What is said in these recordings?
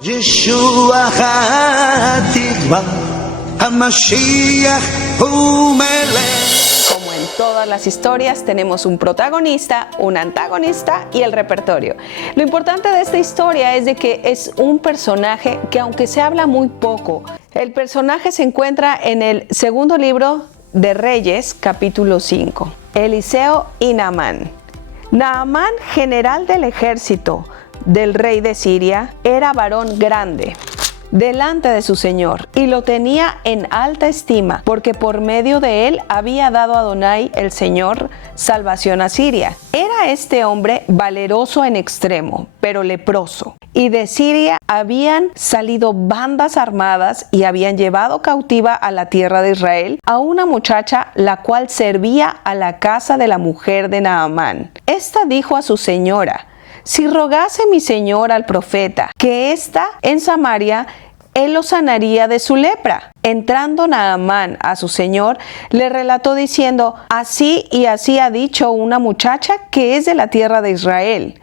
Yeshua HaTikva, HaMashiach Hu Melech. Como en todas las historias, tenemos un protagonista, un antagonista y el repertorio. Lo importante de esta historia es de que es un personaje que, aunque se habla muy poco, el personaje se encuentra en el segundo libro de Reyes, capítulo 5. Eliseo y Naamán. Naamán, general del ejército del rey de Siria, era varón grande delante de su señor y lo tenía en alta estima, porque por medio de él había dado a Adonai el Señor salvación a Siria. Era este hombre valeroso en extremo, pero leproso, y de Siria habían salido bandas armadas y habían llevado cautiva a la tierra de Israel a una muchacha la cual servía a la casa de la mujer de Naamán. Esta dijo a su señora: si rogase mi señor al profeta que está en Samaria, él lo sanaría de su lepra. Entrando Naamán a su señor, le relató diciendo: así y así ha dicho una muchacha que es de la tierra de Israel.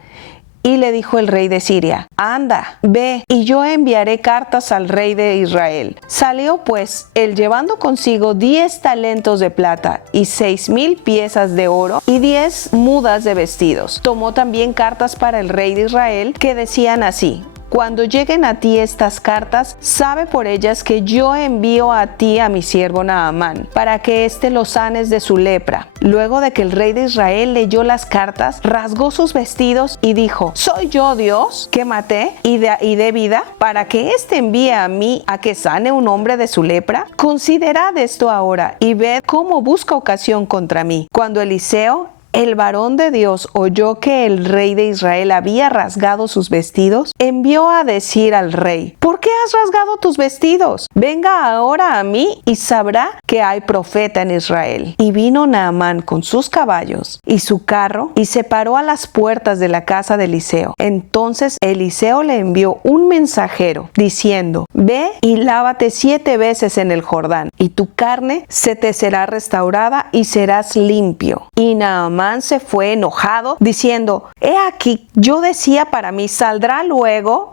Y le dijo el rey de Siria: anda, ve, y yo enviaré cartas al rey de Israel. Salió pues él llevando consigo 10 talentos de plata y 6,000 piezas de oro y 10 mudas de vestidos. Tomó también cartas para el rey de Israel que decían así: cuando lleguen a ti estas cartas, sabe por ellas que yo envío a ti a mi siervo Naamán, para que éste lo sanes de su lepra. Luego de que el rey de Israel leyó las cartas, rasgó sus vestidos y dijo: ¿soy yo Dios que maté y dé vida, para que éste envíe a mí a que sane un hombre de su lepra? Considerad esto ahora y ved cómo busca ocasión contra mí. Cuando Eliseo, el varón de Dios, oyó que el rey de Israel había rasgado sus vestidos, envió a decir al rey: ¿por qué has rasgado tus vestidos? Venga ahora a mí y sabrá que hay profeta en Israel. Y vino Naamán con sus caballos y su carro y se paró a las puertas de la casa de Eliseo. Entonces Eliseo le envió un mensajero diciendo: ve y lávate 7 veces en el Jordán, y tu carne se te será restaurada y serás limpio. Y Naamán se fue enojado, diciendo: he aquí, yo decía para mí, saldrá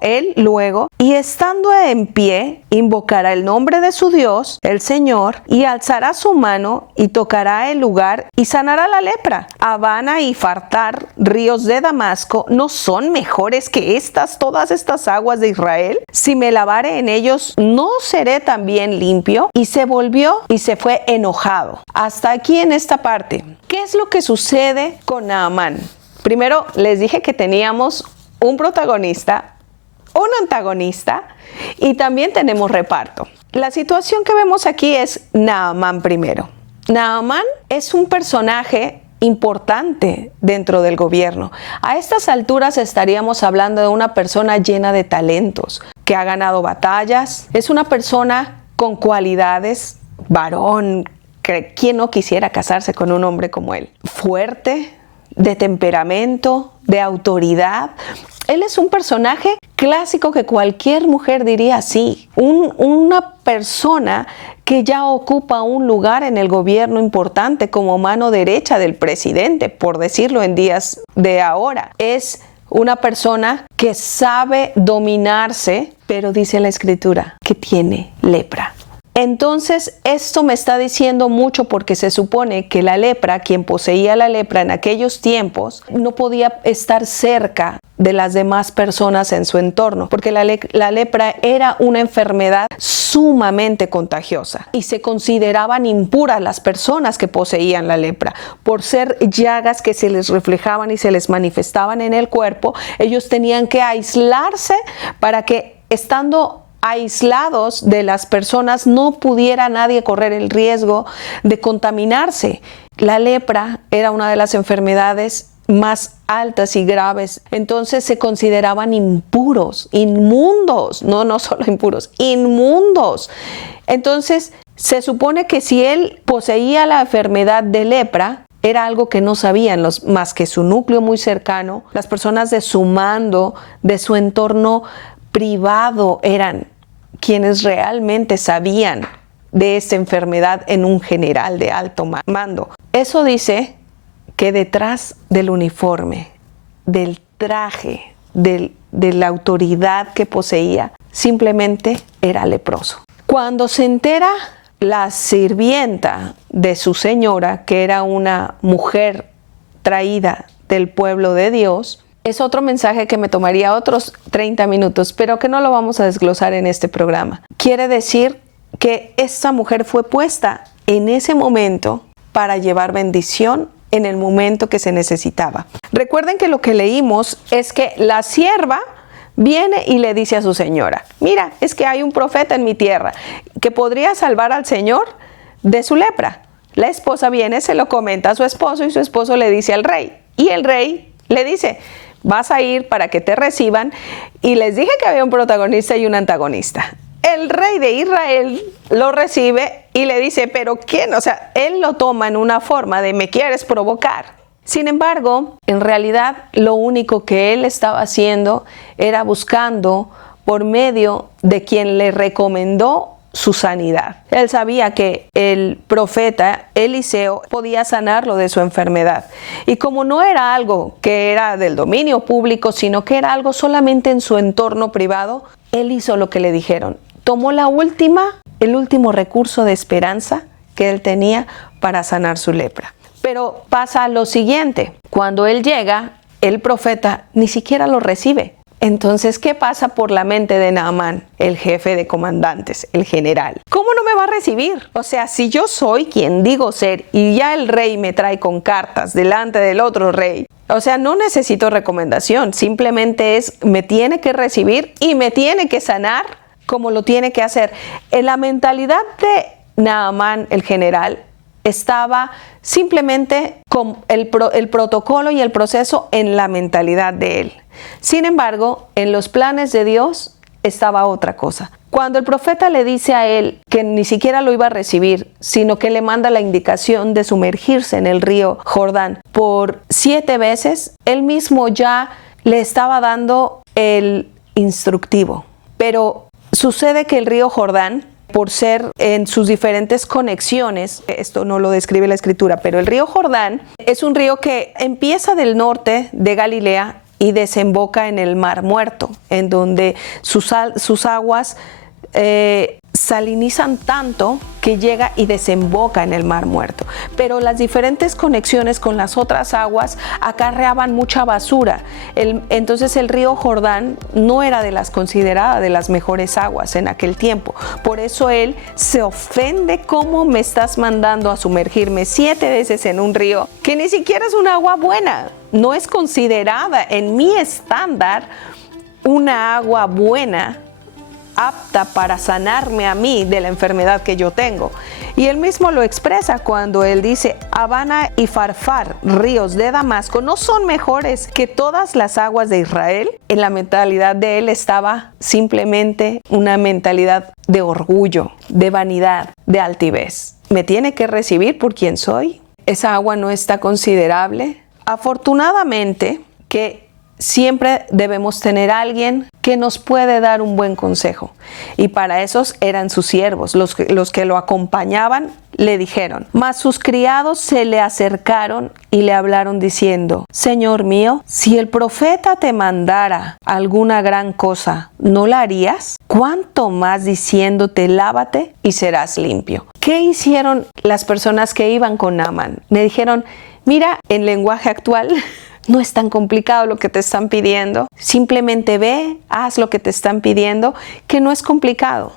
él luego, y estando en pie, invocará el nombre de su Dios, el Señor, y alzará su mano y tocará el lugar y sanará la lepra. Habana y Fartar, ríos de Damasco, ¿no son mejores que todas estas aguas de Israel? Si me lavare en ellos, ¿no seré también limpio? Y se volvió y se fue enojado. Hasta aquí en esta parte. ¿Qué es lo que sucede con Naamán? Primero les dije que teníamos un protagonista, un antagonista y también tenemos reparto. La situación que vemos aquí es Naamán primero. Naamán es un personaje importante dentro del gobierno. A estas alturas estaríamos hablando de una persona llena de talentos, que ha ganado batallas, es una persona con cualidades, varón. ¿Quién no quisiera casarse con un hombre como él? Fuerte, de temperamento, de autoridad. Él es un personaje clásico que cualquier mujer diría sí. Una persona que ya ocupa un lugar en el gobierno importante como mano derecha del presidente, por decirlo en días de ahora. Es una persona que sabe dominarse, pero dice la Escritura que tiene lepra. Entonces, esto me está diciendo mucho, porque se supone que la lepra, quien poseía la lepra en aquellos tiempos, no podía estar cerca de las demás personas en su entorno, porque la lepra era una enfermedad sumamente contagiosa y se consideraban impuras las personas que poseían la lepra. Por ser llagas que se les reflejaban y se les manifestaban en el cuerpo, ellos tenían que aislarse para que, estando aislados de las personas, no pudiera nadie correr el riesgo de contaminarse. La lepra era una de las enfermedades más altas y graves, entonces se consideraban impuros, inmundos, no solo impuros, inmundos. Entonces se supone que si él poseía la enfermedad de lepra, era algo que no sabían más que su núcleo muy cercano, las personas de su mando, de su entorno privado, eran quienes realmente sabían de esta enfermedad en un general de alto mando. Eso dice que detrás del uniforme, del traje, del de la autoridad que poseía, simplemente era leproso. Cuando se entera la sirvienta de su señora, que era una mujer traída del pueblo de Dios, es otro mensaje que me tomaría otros 30 minutos, pero que no lo vamos a desglosar en este programa. Quiere decir que esta mujer fue puesta en ese momento para llevar bendición en el momento que se necesitaba. Recuerden que lo que leímos es que la sierva viene y le dice a su señora: mira, es que hay un profeta en mi tierra que podría salvar al Señor de su lepra. La esposa viene, se lo comenta a su esposo y su esposo le dice al rey. Y el rey le dice: vas a ir para que te reciban. Y les dije que había un protagonista y un antagonista. El rey de Israel lo recibe y le dice: ¿pero quién? O sea, él lo toma en una forma de me quieres provocar. Sin embargo, en realidad lo único que él estaba haciendo era buscando por medio de quien le recomendó su sanidad. Él sabía que el profeta Eliseo podía sanarlo de su enfermedad. Y como no era algo que era del dominio público, sino que era algo solamente en su entorno privado, él hizo lo que le dijeron. Tomó el último recurso de esperanza que él tenía para sanar su lepra. Pero pasa lo siguiente: cuando él llega, el profeta ni siquiera lo recibe. Entonces, ¿qué pasa por la mente de Naamán, el jefe de comandantes, el general? ¿Cómo no me va a recibir? O sea, si yo soy quien digo ser y ya el rey me trae con cartas delante del otro rey, o sea, no necesito recomendación, simplemente me tiene que recibir y me tiene que sanar como lo tiene que hacer. En la mentalidad de Naamán, el general, estaba simplemente con el protocolo y el proceso en la mentalidad de él. Sin embargo, en los planes de Dios estaba otra cosa. Cuando el profeta le dice a él que ni siquiera lo iba a recibir, sino que le manda la indicación de sumergirse en el río Jordán por 7 veces, él mismo ya le estaba dando el instructivo. Pero sucede que el río Jordán, por ser en sus diferentes conexiones, esto no lo describe la escritura, pero el río Jordán es un río que empieza del norte de Galilea y desemboca en el Mar Muerto, en donde sus aguas salinizan tanto que llega y desemboca en el Mar Muerto. Pero las diferentes conexiones con las otras aguas acarreaban mucha basura. Entonces el río Jordán no era de las consideradas de las mejores aguas en aquel tiempo. Por eso él se ofende: ¿cómo me estás mandando a sumergirme 7 veces en un río que ni siquiera es un agua buena? No es considerada en mi estándar una agua buena, apta para sanarme a mí de la enfermedad que yo tengo. Y él mismo lo expresa cuando él dice: Abana y Farfar, ríos de Damasco, ¿no son mejores que todas las aguas de Israel? En la mentalidad de él estaba simplemente una mentalidad de orgullo, de vanidad, de altivez. ¿Me tiene que recibir por quien soy? ¿Esa agua no está considerable? Afortunadamente que siempre debemos tener a alguien que nos puede dar un buen consejo. Y para esos eran sus siervos. Los que lo acompañaban le dijeron: mas sus criados se le acercaron y le hablaron diciendo: Señor mío, si el profeta te mandara alguna gran cosa, ¿no la harías? ¿Cuánto más diciéndote: lávate y serás limpio? ¿Qué hicieron las personas que iban con Naamán? Le dijeron: mira, en lenguaje actual, no es tan complicado lo que te están pidiendo. Simplemente ve, haz lo que te están pidiendo, que no es complicado.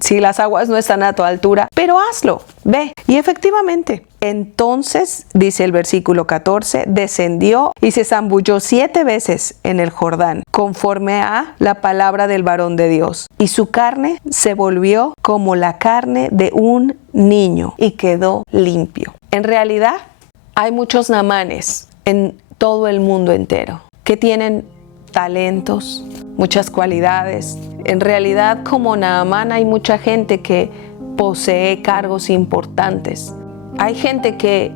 Si las aguas no están a tu altura, pero hazlo, ve. Y efectivamente, entonces, dice el versículo 14, descendió y se zambulló 7 veces en el Jordán, conforme a la palabra del varón de Dios. Y su carne se volvió como la carne de un niño y quedó limpio. En realidad, hay muchos Naamanes en todo el mundo entero que tienen talentos, muchas cualidades. En realidad, como Naamán, hay mucha gente que posee cargos importantes. Hay gente que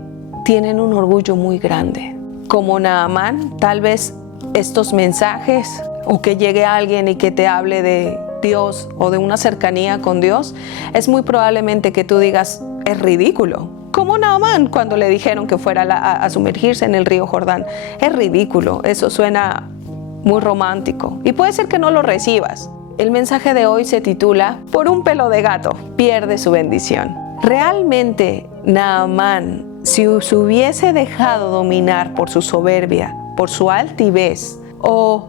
tienen un orgullo muy grande. Como Naamán, tal vez estos mensajes o que llegue alguien y que te hable de Dios o de una cercanía con Dios, es muy probablemente que tú digas: es ridículo. Como Naamán cuando le dijeron que fuera a sumergirse en el río Jordán. Es ridículo, eso suena muy romántico y puede ser que no lo recibas. El mensaje de hoy se titula "Por un pelo de gato pierde su bendición". Realmente Naamán, si se hubiese dejado dominar por su soberbia, por su altivez o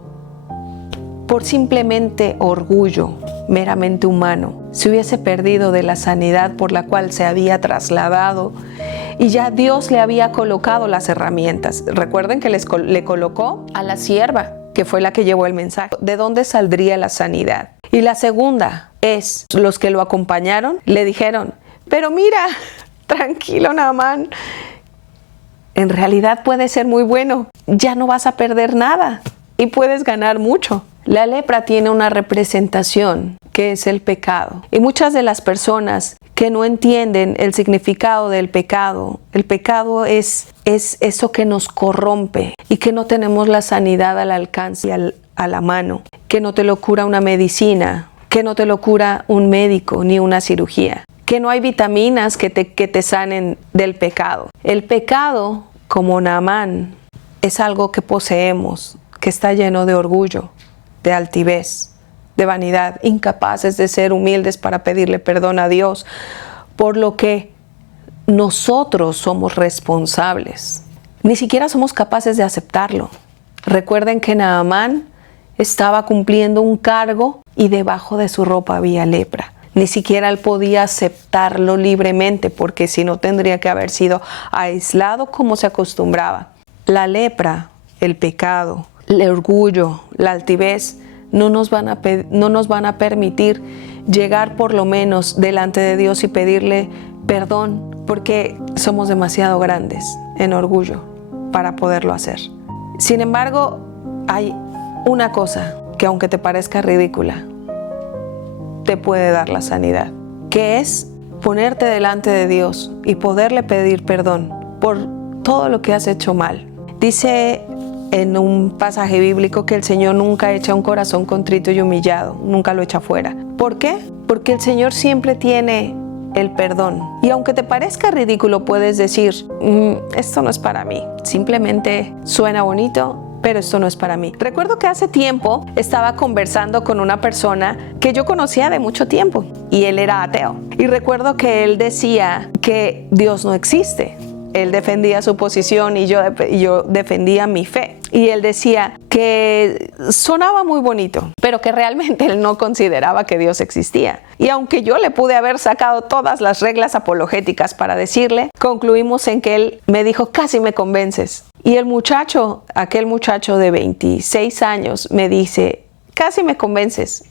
por simplemente orgullo meramente humano, se hubiese perdido de la sanidad por la cual se había trasladado y ya Dios le había colocado las herramientas. Recuerden que le colocó a la sierva, que fue la que llevó el mensaje. ¿De dónde saldría la sanidad? Y la segunda es, los que lo acompañaron le dijeron, pero mira, tranquilo Naamán, en realidad puede ser muy bueno, ya no vas a perder nada y puedes ganar mucho. La lepra tiene una representación que es el pecado. Y muchas de las personas que no entienden el significado del pecado, el pecado es eso que nos corrompe y que no tenemos la sanidad al alcance y a la mano, que no te lo cura una medicina, que no te lo cura un médico ni una cirugía, que no hay vitaminas que te sanen del pecado. El pecado, como Naamán, es algo que poseemos, que está lleno de orgullo, de altivez, de vanidad, incapaces de ser humildes para pedirle perdón a Dios, por lo que nosotros somos responsables. Ni siquiera somos capaces de aceptarlo. Recuerden que Naamán estaba cumpliendo un cargo y debajo de su ropa había lepra. Ni siquiera él podía aceptarlo libremente, porque si no tendría que haber sido aislado como se acostumbraba. La lepra, el pecado, el orgullo, la altivez, no nos van a permitir llegar por lo menos delante de Dios y pedirle perdón, porque somos demasiado grandes en orgullo para poderlo hacer. Sin embargo, hay una cosa que, aunque te parezca ridícula, te puede dar la sanidad, que es ponerte delante de Dios y poderle pedir perdón por todo lo que has hecho mal. Dice en un pasaje bíblico que el Señor nunca echa un corazón contrito y humillado, nunca lo echa fuera. ¿Por qué? Porque el Señor siempre tiene el perdón. Y aunque te parezca ridículo, puedes decir, esto no es para mí. Simplemente suena bonito, pero esto no es para mí. Recuerdo que hace tiempo estaba conversando con una persona que yo conocía de mucho tiempo y él era ateo. Y recuerdo que él decía que Dios no existe. Él defendía su posición y yo defendía mi fe. Y él decía que sonaba muy bonito, pero que realmente él no consideraba que Dios existía. Y aunque yo le pude haber sacado todas las reglas apologéticas para decirle, concluimos en que él me dijo, casi me convences. Y aquel muchacho de 26 años me dice, casi me convences.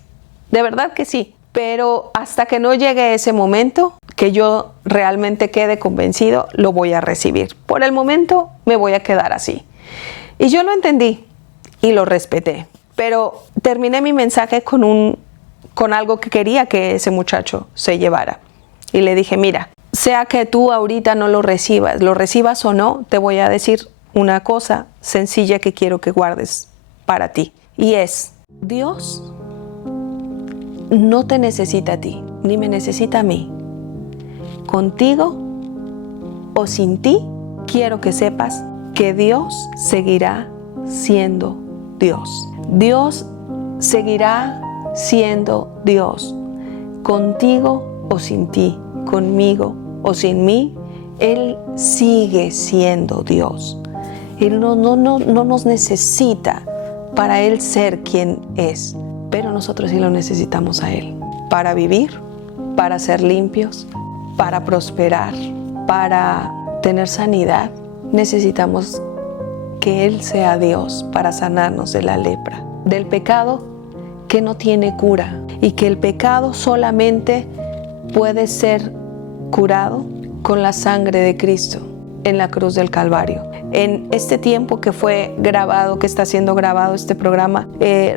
De verdad que sí. Pero hasta que no llegue ese momento, que yo realmente quede convencido, lo voy a recibir. Por el momento me voy a quedar así. Y yo lo entendí y lo respeté. Pero terminé mi mensaje con algo que quería que ese muchacho se llevara. Y le dije, mira, sea que tú ahorita no lo recibas o no, te voy a decir una cosa sencilla que quiero que guardes para ti. Y es, Dios no te necesita a ti, ni me necesita a mí. Contigo o sin ti, quiero que sepas que Dios seguirá siendo Dios. Dios seguirá siendo Dios. Contigo o sin ti, conmigo o sin mí, Él sigue siendo Dios. Él no nos necesita para Él ser quien es. Pero nosotros sí lo necesitamos a Él para vivir, para ser limpios, para prosperar, para tener sanidad. Necesitamos que Él sea Dios para sanarnos de la lepra, del pecado que no tiene cura y que el pecado solamente puede ser curado con la sangre de Cristo en la cruz del Calvario. En este tiempo que fue grabado, que está siendo grabado este programa,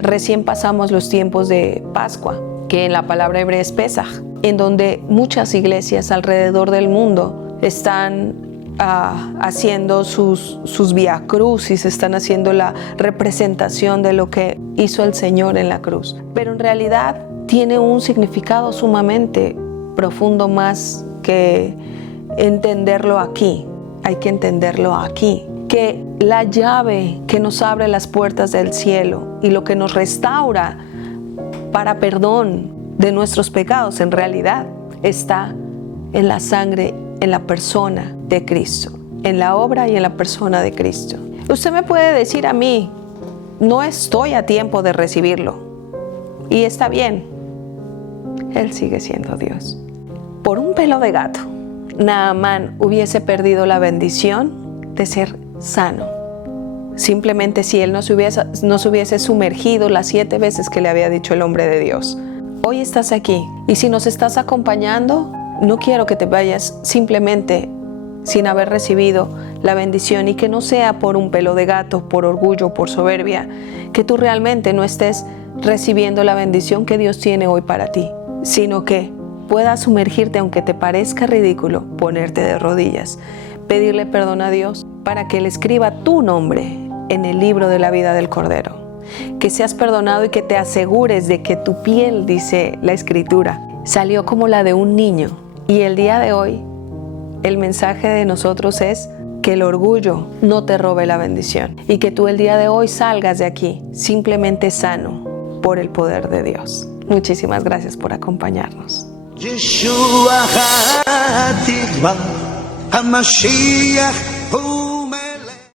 recién pasamos los tiempos de Pascua, que en la palabra hebrea es Pesaj, en donde muchas iglesias alrededor del mundo están haciendo sus vía crucis, están haciendo la representación de lo que hizo el Señor en la cruz. Pero en realidad tiene un significado sumamente profundo, más que entenderlo aquí. Hay que entenderlo aquí. que la llave que nos abre las puertas del cielo y lo que nos restaura para perdón de nuestros pecados en realidad está en la sangre, en la persona de Cristo, en la obra y en la persona de Cristo. Usted me puede decir a mí, no estoy a tiempo de recibirlo, y está bien, Él sigue siendo Dios. Por un pelo de gato, Naamán hubiese perdido la bendición de ser sano. Simplemente si él no se hubiese sumergido las 7 veces que le había dicho el hombre de Dios. Hoy estás aquí y si nos estás acompañando, no quiero que te vayas simplemente sin haber recibido la bendición y que no sea por un pelo de gato, por orgullo, por soberbia, que tú realmente no estés recibiendo la bendición que Dios tiene hoy para ti, sino que puedas sumergirte, aunque te parezca ridículo, ponerte de rodillas, pedirle perdón a Dios para que Él escriba tu nombre en el libro de la vida del Cordero. Que seas perdonado y que te asegures de que tu piel, dice la Escritura, salió como la de un niño. Y el día de hoy, el mensaje de nosotros es que el orgullo no te robe la bendición y que tú el día de hoy salgas de aquí simplemente sano por el poder de Dios. Muchísimas gracias por acompañarnos. ישוע העתיד בא, המשיח הוא